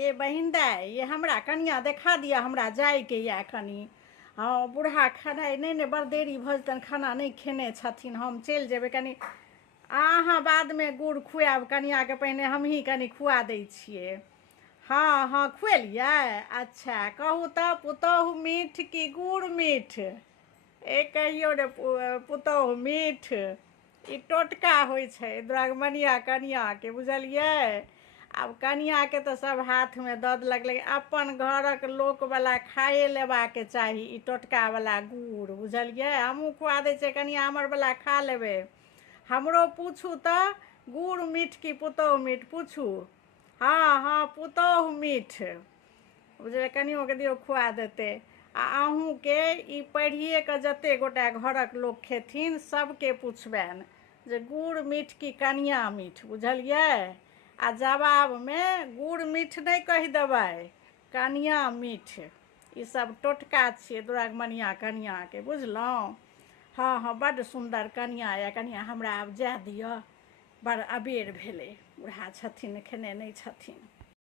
ए बहिन दाइ, ये हमरा कनिया देखा दिया, हमरा जाइके या कनि। हाँ, बूढ़ा खेनाइ नहि बड़ देरी भऽ जेतनि, खाना नहि खेने छथिन, हम चलि जेबै कनि। अहाँ बादमे गुड़ खुआएब कनियाके, पहिने हमहीँ कनि खुआ दै छियै। हाँ हाँ, खुएलियै। अच्छा कहू तऽ, पुतोहु मीठ कि गुड़ मीठ? ए कहियो रे पुतोहु मीठ। ई टोटका होइ छै दुरागमनिया कनियाके, बुझलियै। आब कनियाके तऽ सब हाथमे दऽ देलक, लेकिन अपन घरक लोकवला खाए लेबाके चाही ई टोटकावला गुड़, बुझलियै। हमहूँ खुआ दै छियै, कनिया हमरवला खा लेबै। हमरो पूछू तऽ, गुड़ मीठ कि पुतोहु मीठ पूछू। हाँ हाँ, पुतोहु मीठ, बुझलियै। कनियोके दियौ खुआ देतै। आ अहूँके ई पढ़िए कऽ जतेक गोटा घरक लोक खेथिन सबके पुछबनि जे गुड़ मीठ कि कनिया मीठ, बुझलियै। आ जवाबमे गुड़ मीठ नहि कहि देबै, कनिया मीठ। ईसब टोटका छियै दुरागमनिया कनियाके, बुझलहुँ। हाँ हाँ, बड्ड सुन्दर कनिया यऽ। कनिया हमरा आब जाए दिअ, बड़ अबेर भेलै, बूढ़ा छथिन, खेने नहि छथिन।